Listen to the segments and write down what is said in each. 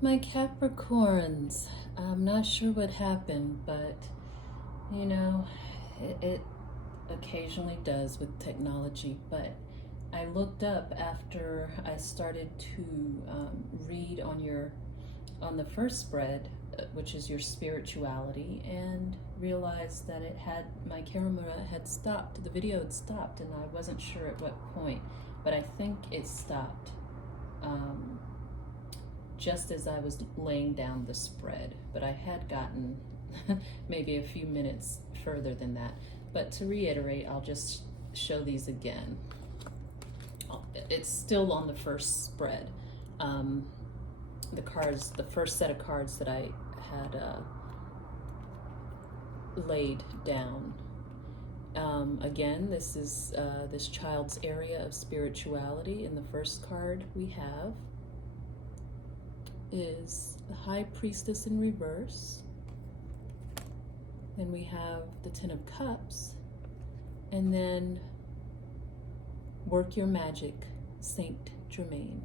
My Capricorns, I'm not sure what happened, but you know, it occasionally does with technology. But I looked up after I started to read on the first spread, which is your spirituality, and realized that my camera had stopped. The video had stopped, and I wasn't sure at what point, but I think it stopped. Just as I was laying down the spread, but I had gotten maybe a few minutes further than that. But to reiterate, I'll just show these again. It's still on the first spread. The first set of cards that I had laid down. Again, this is this child's area of spirituality, and the first card we have is the High Priestess in reverse. Then we have the Ten of Cups, and then Work Your Magic, Saint Germain.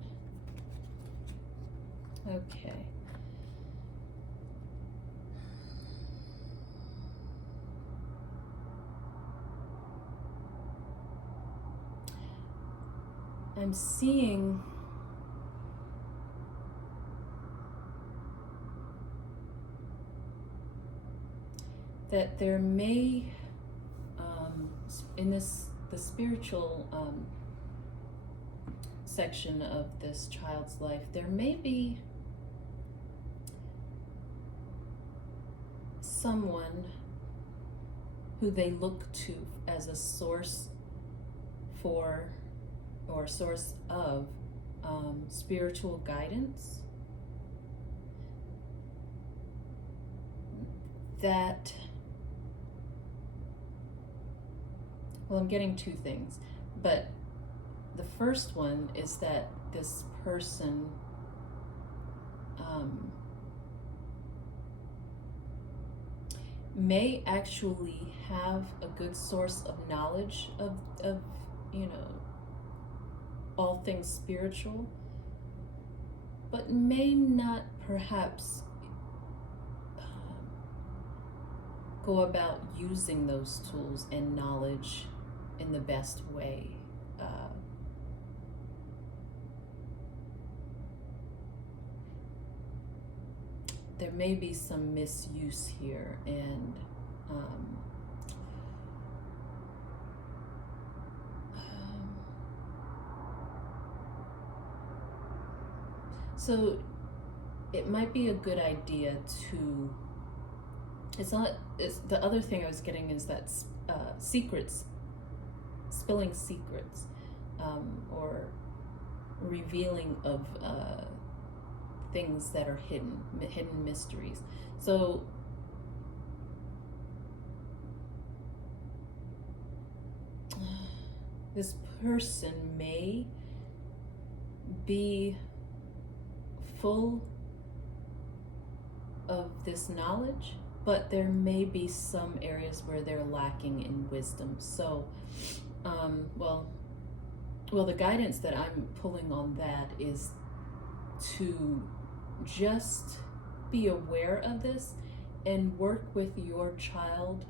Okay. I'm seeing that there may, in the spiritual section of this child's life, there may be someone who they look to as a source for, or source of spiritual guidance that, well, I'm getting two things, but the first one is that this person may actually have a good source of knowledge of all things spiritual, but may not perhaps go about using those tools and knowledge in the best way. There may be some misuse here, and so it might be a good idea to, it's the other thing I was getting is that secrets, spilling secrets, or revealing of things that are hidden mysteries. So this person may be full of this knowledge, but there may be some areas where they're lacking in wisdom. So, well, the guidance that I'm pulling on that is to just be aware of this and work with your child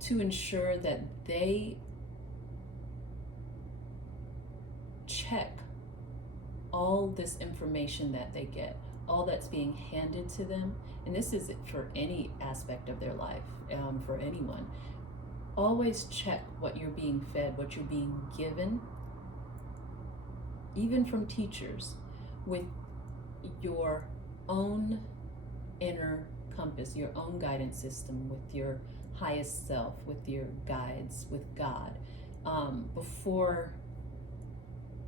to ensure that they check all this information that they get, all that's being handed to them. And this is for any aspect of their life, for anyone. Always check what you're being fed, what you're being given, even from teachers, with your own inner compass, your own guidance system, with your highest self, with your guides, with God, before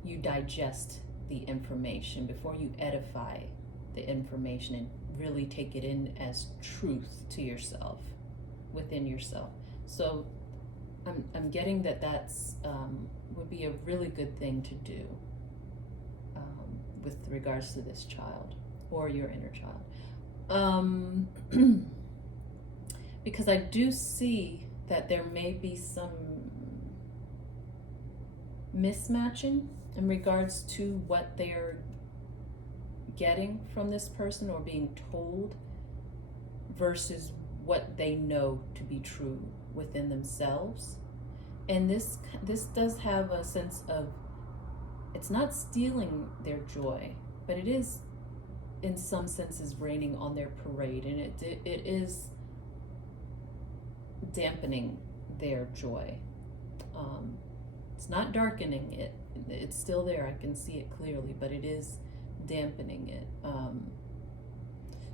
you digest the information, before you edify the information and really take it in as truth to yourself, within yourself. So I'm getting that that's would be a really good thing to do with regards to this child or your inner child. Because I do see that there may be some mismatching in regards to what they're getting from this person or being told versus what they know to be true within themselves. And this does have a sense of, it's not stealing their joy, but it is in some senses raining on their parade, and it is dampening their joy. It's not darkening it, it's still there, I can see it clearly, but it is dampening it.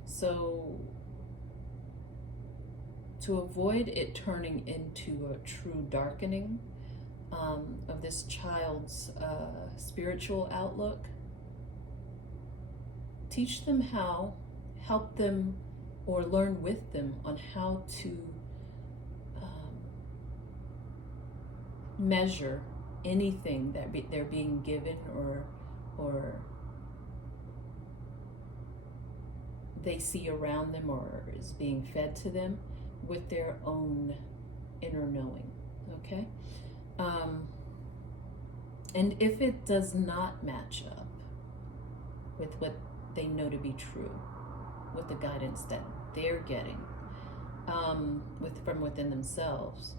So to avoid it turning into a true darkening of this child's spiritual outlook, teach them how, help them, or learn with them on how to measure anything that they're being given or they see around them or is being fed to them with their own inner knowing, okay? And if it does not match up with what they know to be true, with the guidance that they're getting from within themselves,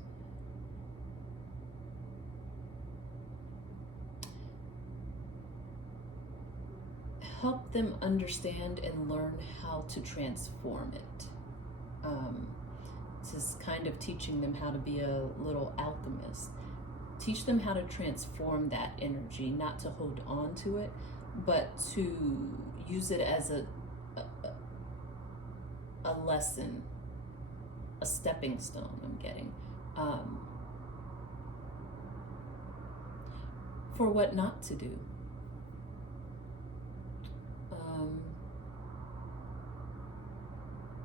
help them understand and learn how to transform it. This is kind of teaching them how to be a little alchemist. Teach them how to transform that energy, not to hold on to it, but to use it as a lesson, a stepping stone I'm getting, for what not to do.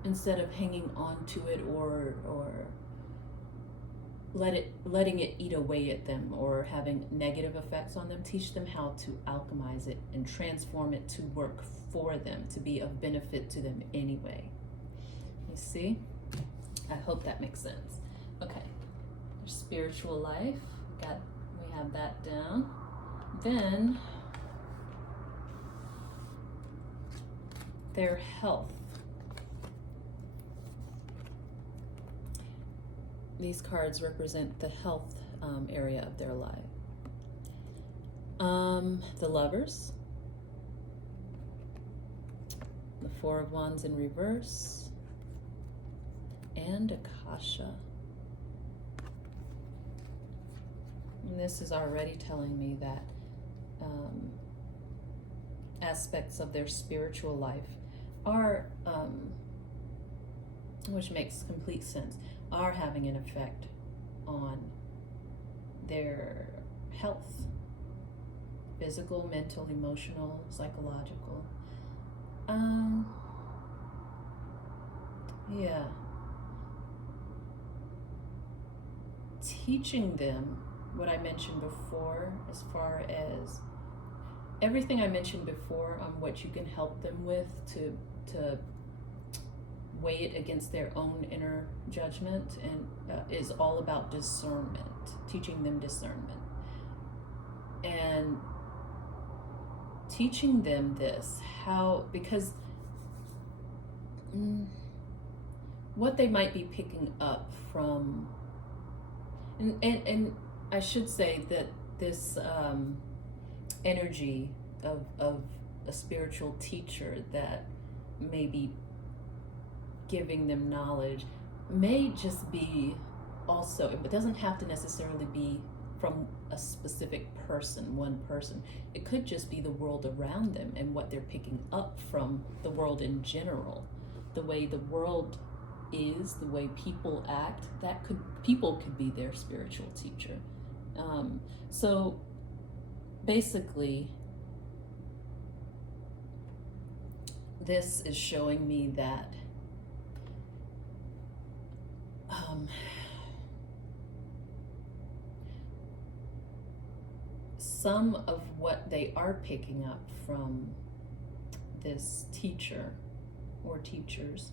Instead of hanging on to it or letting it eat away at them or having negative effects on them, teach them how to alchemize it and transform it to work for them, to be of benefit to them anyway. You see? I hope that makes sense. Okay, their spiritual life, we have that down. Then their health. These cards represent the health area of their life. The Lovers, the Four of Wands in reverse, and Akasha. And this is already telling me that aspects of their spiritual life are, which makes complete sense, are having an effect on their health, physical, mental, emotional, psychological. Yeah. Teaching them what I mentioned before, as far as everything I mentioned before on what you can help them with to weigh it against their own inner judgment, and is all about discernment, teaching them discernment. And teaching them this, how, because what they might be picking up from, and I should say that this energy of a spiritual teacher that may be giving them knowledge may just be also, it doesn't have to necessarily be from a specific person, one person. It could just be the world around them and what they're picking up from the world in general, the way the world is, the way people act. People could be their spiritual teacher. So basically, this is showing me that some of what they are picking up from this teacher or teachers,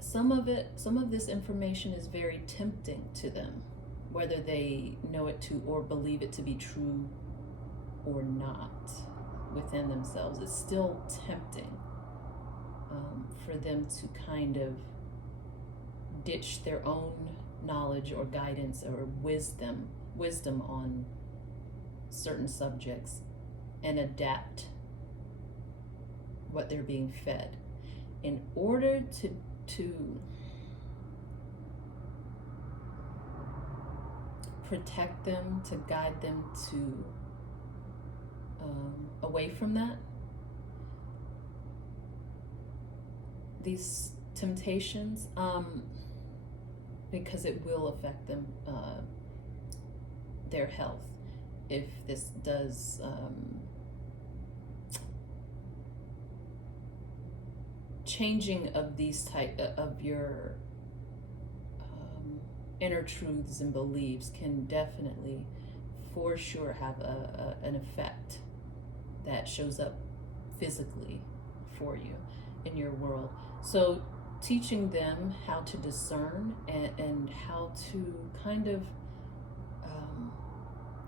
some of this information is very tempting to them, whether they know it to or believe it to be true or not within themselves, it's still tempting for them to kind of ditch their own knowledge or guidance or wisdom on certain subjects and adapt what they're being fed in order to protect them, to guide them to away from that. These temptations, because it will affect them, their health. If this does changing of these type of your inner truths and beliefs can definitely, for sure, have an effect that shows up physically for you in your world. So teaching them how to discern and how to kind of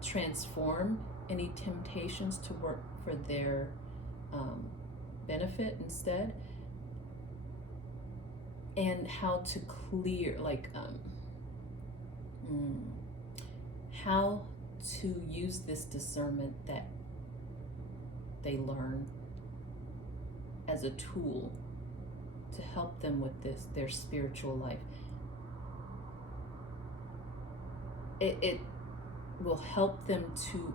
transform any temptations to work for their benefit instead, and how to clear, how to use this discernment that they learn as a tool to help them with their spiritual life. It will help them to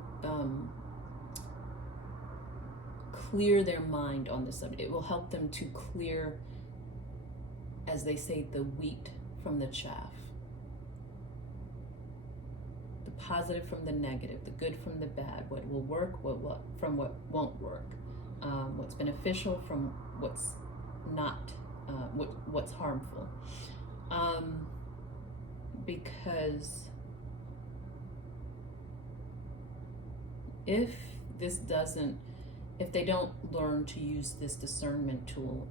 clear their mind on this subject. It will help them to clear, as they say, the wheat from the chaff, the positive from the negative, the good from the bad, what will work, what from what won't work, what's beneficial from what's not, what's harmful, because if they don't learn to use this discernment tool,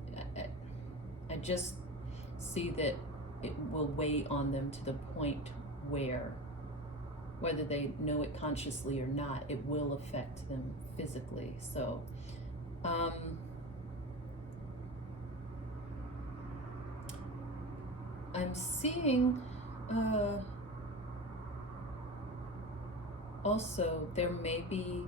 I just see that it will weigh on them to the point where, whether they know it consciously or not, it will affect them physically. So I'm seeing also there may be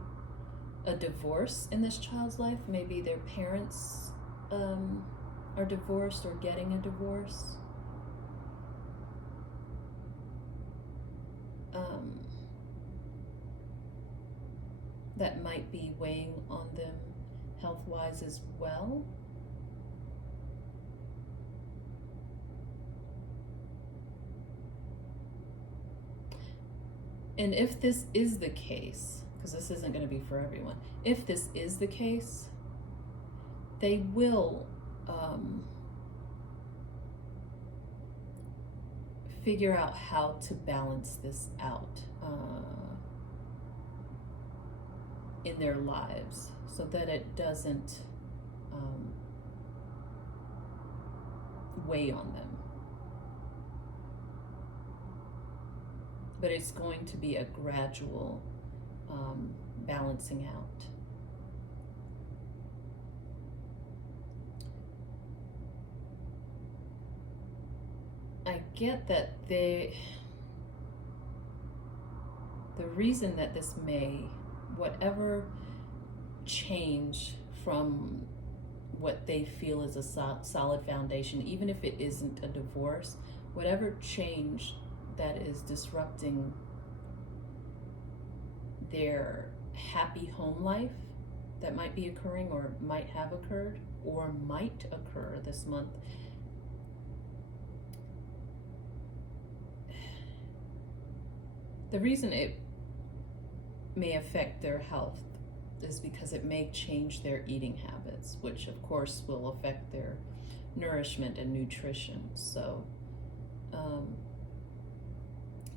a divorce in this child's life. Maybe their parents are divorced or getting a divorce. That might be weighing on them health-wise as well. And if this is the case, because this isn't going to be for everyone, if this is the case, they will figure out how to balance this out in their lives so that it doesn't weigh on them. But it's going to be a gradual balancing out. I get that the reason that this may, whatever change from what they feel is a solid foundation, even if it isn't a divorce, whatever change that is disrupting their happy home life that might be occurring or might have occurred or might occur this month, the reason it may affect their health is because it may change their eating habits, which of course will affect their nourishment and nutrition. So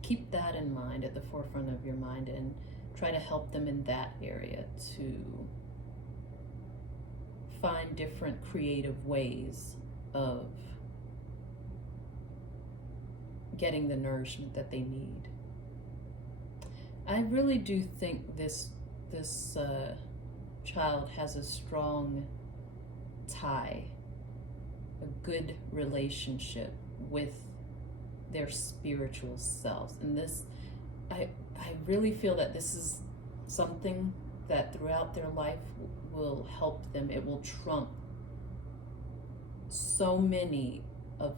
keep that in mind, at the forefront of your mind, and try to help them in that area to find different creative ways of getting the nourishment that they need I really do think this child has a strong tie, a good relationship with their spiritual selves. And this, I really feel that this is something that throughout their life will help them. It will trump so many of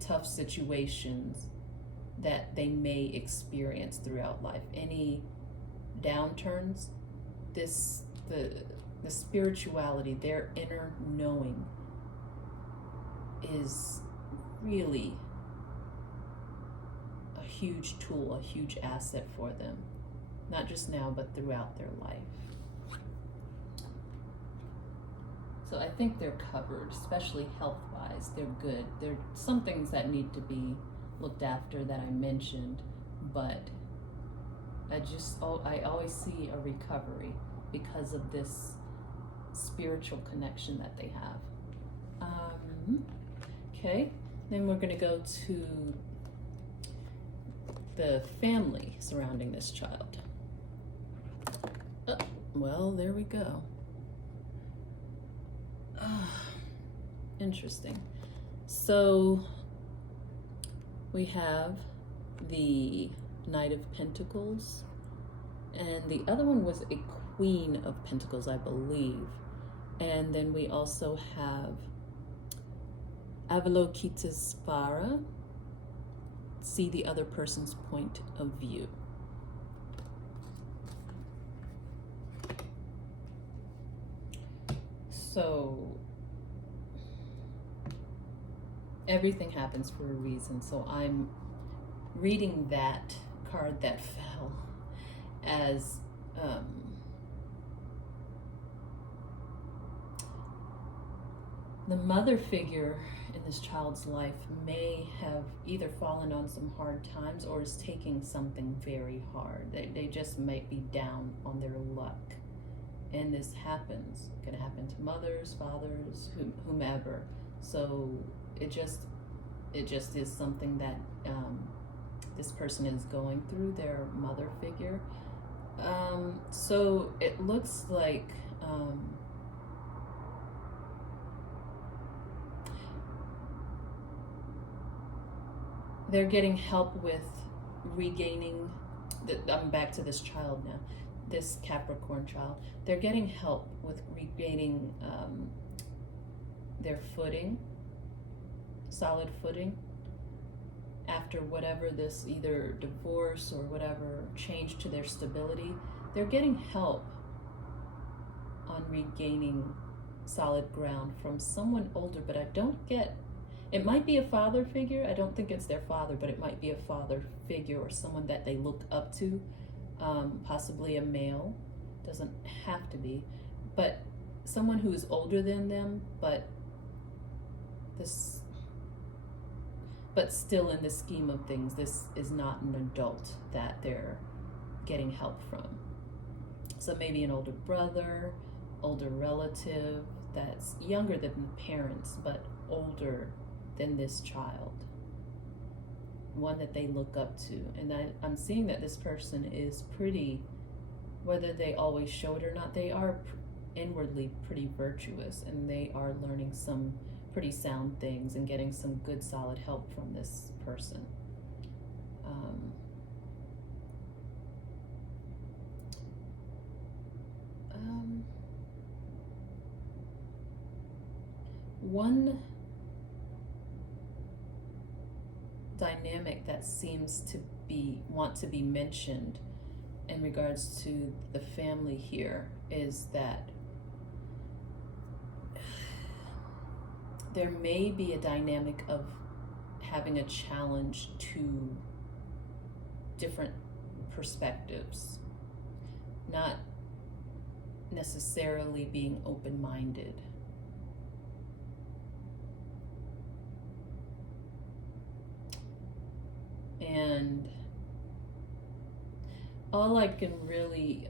tough situations that they may experience throughout life. Any downturns, the spirituality, their inner knowing is really a huge tool, a huge asset for them, not just now, but throughout their life. So I think they're covered, especially health-wise. They're good. There are some things that need to be looked after that I mentioned, but I always see a recovery because of this spiritual connection that they have. Okay, then we're going to go to the family surrounding this child. Well, there we go. Interesting. So we have the Knight of Pentacles, and the other one was a Queen of Pentacles, I believe. And then we also have Avalokitesvara, see the other person's point of view. So everything happens for a reason. So I'm reading that card that fell as the mother figure in this child's life may have either fallen on some hard times or is taking something very hard. They just might be down on their luck. And this happens. It can happen to mothers, fathers, whomever. So it just is something that this person is going through, their mother figure. So it looks like they're getting help with regaining, I'm back to this child now, this Capricorn child. They're getting help with regaining their footing, solid footing, after whatever this, either divorce or whatever, change to their stability. They're getting help on regaining solid ground from someone older, but I don't get, it might be a father figure. I don't think it's their father, but it might be a father figure or someone that they look up to, possibly a male, doesn't have to be, but someone who is older than them, but still in the scheme of things, this is not an adult that they're getting help from. So maybe an older brother, older relative that's younger than the parents, but older than this child. One that they look up to. And I'm seeing that this person is pretty, whether they always show it or not, they are inwardly pretty virtuous, and they are learning some pretty sound things and getting some good solid help from this person. One dynamic that seems to want to be mentioned in regards to the family here is that there may be a dynamic of having a challenge to different perspectives, not necessarily being open-minded. And all I can really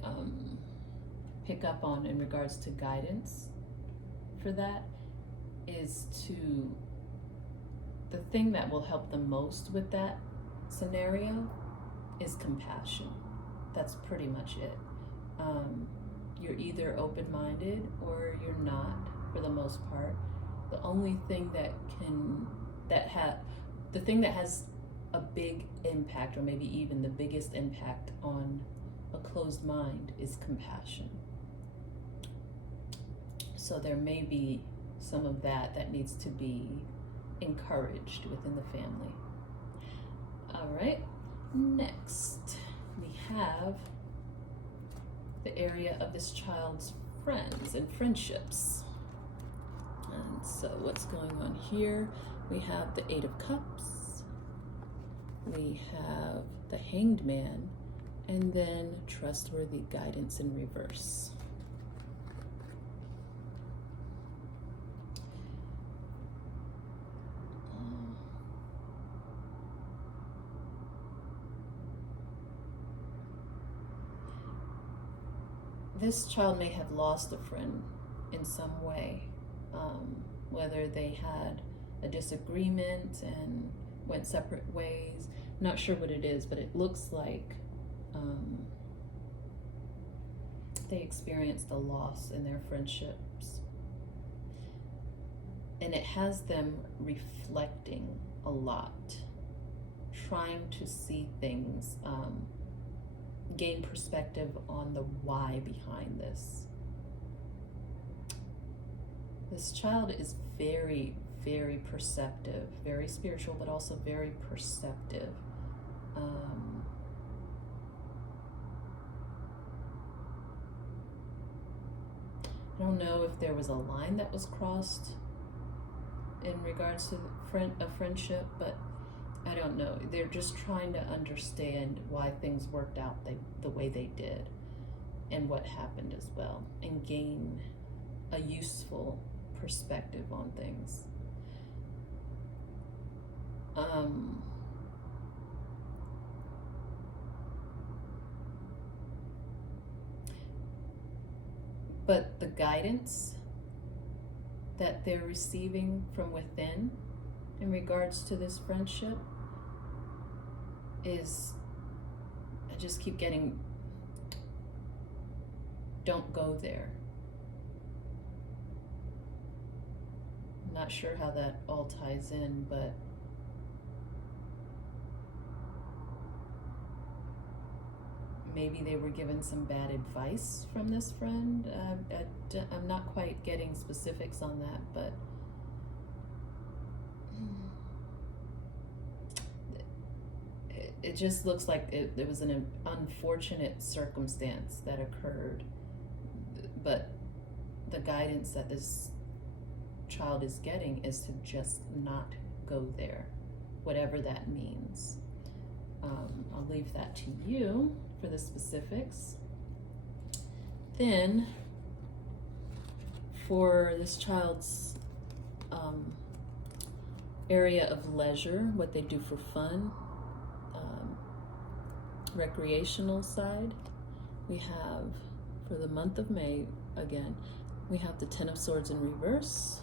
pick up on in regards to guidance for that is to the thing that will help the most with that scenario is compassion. That's pretty much it. You're either open-minded or you're not, for the most part. The only thing the thing that has a big impact, or maybe even the biggest impact on a closed mind, is compassion. So there may be some of that needs to be encouraged within the family. All right, next we have the area of this child's friends and friendships. And so what's going on here? We have the Eight of Cups, we have the Hanged Man, and then trustworthy guidance in reverse. This child may have lost a friend in some way, whether they had a disagreement and went separate ways. Not sure what it is, but it looks like they experienced a loss in their friendships. And it has them reflecting a lot, trying to see things, gain perspective on the why behind this. This child is very, very perceptive, very spiritual, but also very perceptive. I don't know if there was a line that was crossed in regards to a friendship, but I don't know. They're just trying to understand why things worked out the way they did and what happened as well, and gain a useful perspective on things. But the guidance that they're receiving from within in regards to this friendship is, I just keep getting, don't go there. I'm not sure how that all ties in, but maybe they were given some bad advice from this friend. I'm not quite getting specifics on that, but it just looks like it was an unfortunate circumstance that occurred, but the guidance that this child is getting is to just not go there, whatever that means. I'll leave that to you for the specifics. Then for this child's area of leisure, what they do for fun, recreational side, we have, for the month of May, again, we have the Ten of Swords in reverse,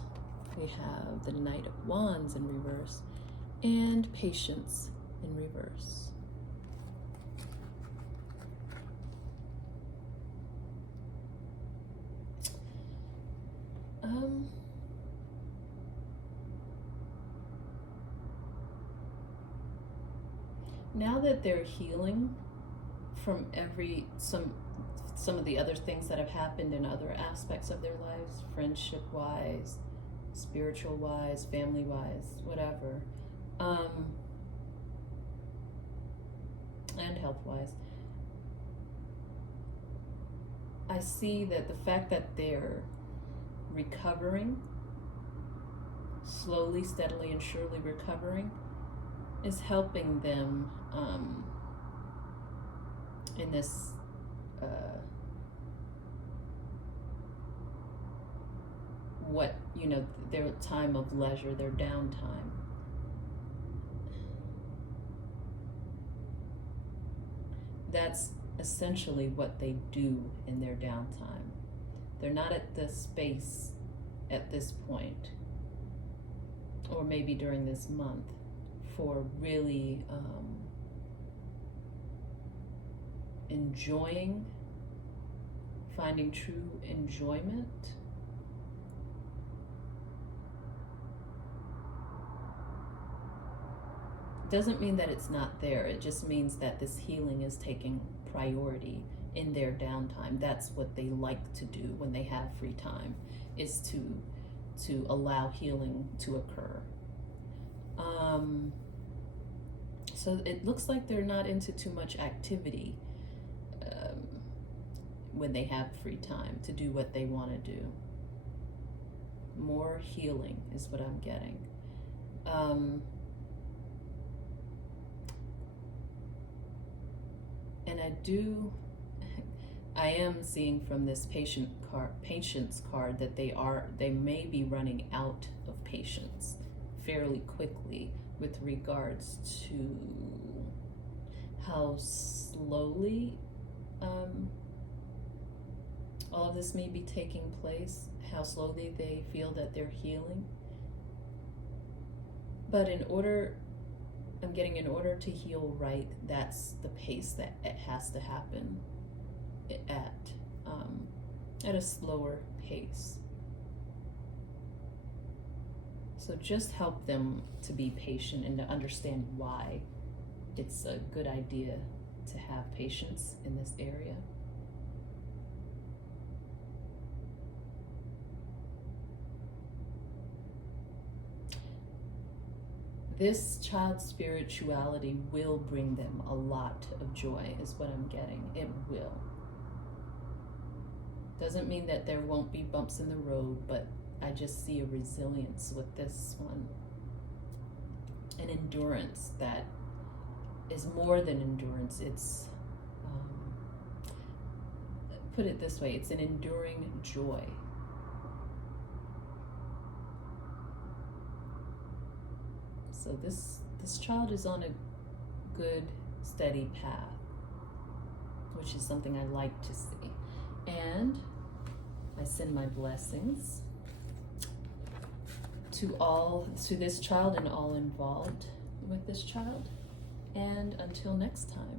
we have the Knight of Wands in reverse, and Patience in reverse. Now that they're healing from some of the other things that have happened in other aspects of their lives, friendship-wise, spiritual-wise, family-wise, whatever, and health-wise, I see that the fact that they're recovering, slowly, steadily, and surely recovering, is helping them in this their time of leisure, their downtime. That's essentially what they do in their downtime. They're not at the space at this point or maybe during this month, for really enjoying, finding true enjoyment. Doesn't mean that it's not there. It just means that this healing is taking priority in their downtime. That's what they like to do when they have free time, is to allow healing to occur. So it looks like they're not into too much activity when they have free time to do what they want to do. More healing is what I'm getting. And I am seeing from this patience card that they may be running out of patience fairly quickly with regards to how slowly all of this may be taking place, how slowly they feel that they're healing. But I'm getting in order to heal right, that's the pace that it has to happen at a slower pace. So just help them to be patient and to understand why it's a good idea to have patience in this area. This child's spirituality will bring them a lot of joy, is what I'm getting. It will. Doesn't mean that there won't be bumps in the road, but I just see a resilience with this one. An endurance that is more than endurance. It's, put it this way, it's an enduring joy. So this child is on a good, steady path, which is something I like to see. And I send my blessings to this child and all involved with this child. And until next time.